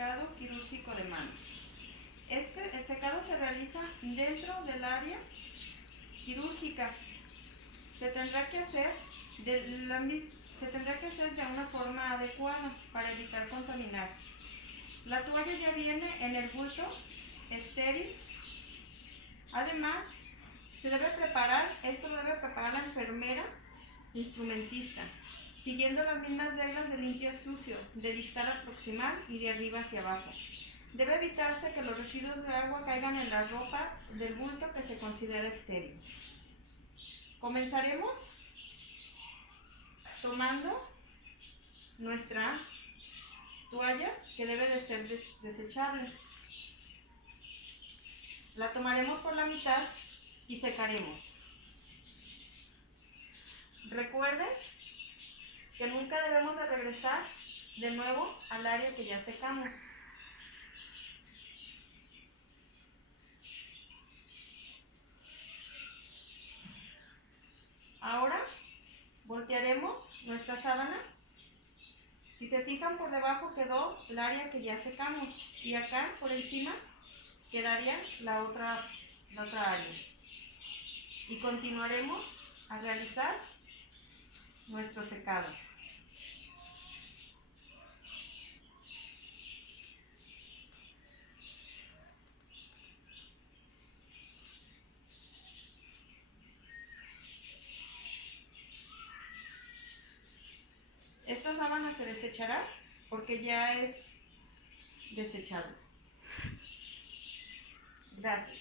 secado quirúrgico de manos. El secado se realiza dentro del área quirúrgica. Se tendrá que hacer de una forma adecuada para evitar contaminar. La toalla ya viene en el bulto estéril. Además, esto lo debe preparar la enfermera instrumentista, siguiendo las mismas reglas de limpio sucio, de distal a proximal y de arriba hacia abajo. Debe evitarse que los residuos de agua caigan en la ropa del bulto que se considera estéril. Comenzaremos tomando nuestra toalla, que debe de ser desechable. La tomaremos por la mitad y secaremos. Recuerden que nunca debemos de regresar de nuevo al área que ya secamos. Ahora voltearemos nuestra sábana. Si se fijan, por debajo quedó el área que ya secamos y acá por encima quedaría la otra área. Y continuaremos a realizar nuestro secado. Esta sábana se desechará porque ya es desechable. Gracias.